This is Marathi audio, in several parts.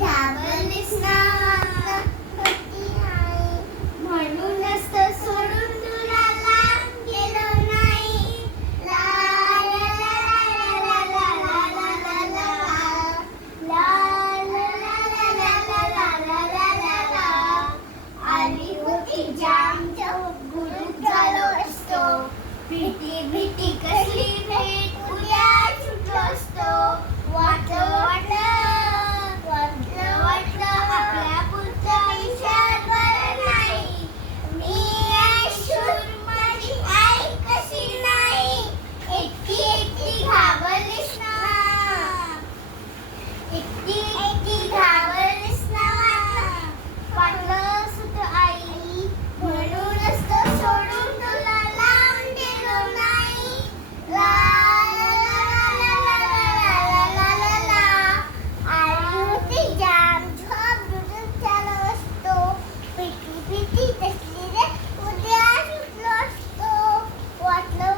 घाबरलीस ना म्हणूनच तर सोडून तुला लांब गेलो नाही. ला ला ला ला ला ला ला ला ला ला ला ला ला ला ला ला. आली होती जाम गुरुप झालो असतो. भीती भीती कसली भेट उद्या सुटलो असतो. वाटलं आपल्या पुरता विचार बरं नाही. मी ऐशूर माझी आई कशी नाही. एकटी एकटी घाबरलीस ना. एकटी एकटी घाबरलीस ना. वाटलं सुद्धा आई म्हणूनच तर सोडून तुला लांब गेलो नाही. ला ला ला ला ला ला ला. आली होती जाम झोप दुरुप झालो असतो. भीती भीती कसली रे उद्या सुटलो असतो. वाटलं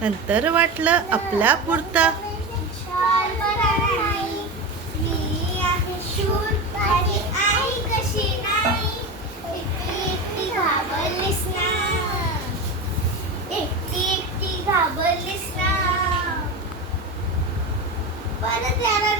नंतर वाटलं आपल्या पुरता विचार बरा नाही. मी आहे शूर माझी आई कशी नाही. एकटी एकटी घाबरलीस ना. एकटी एकटी घाबरलीस ना. परत याला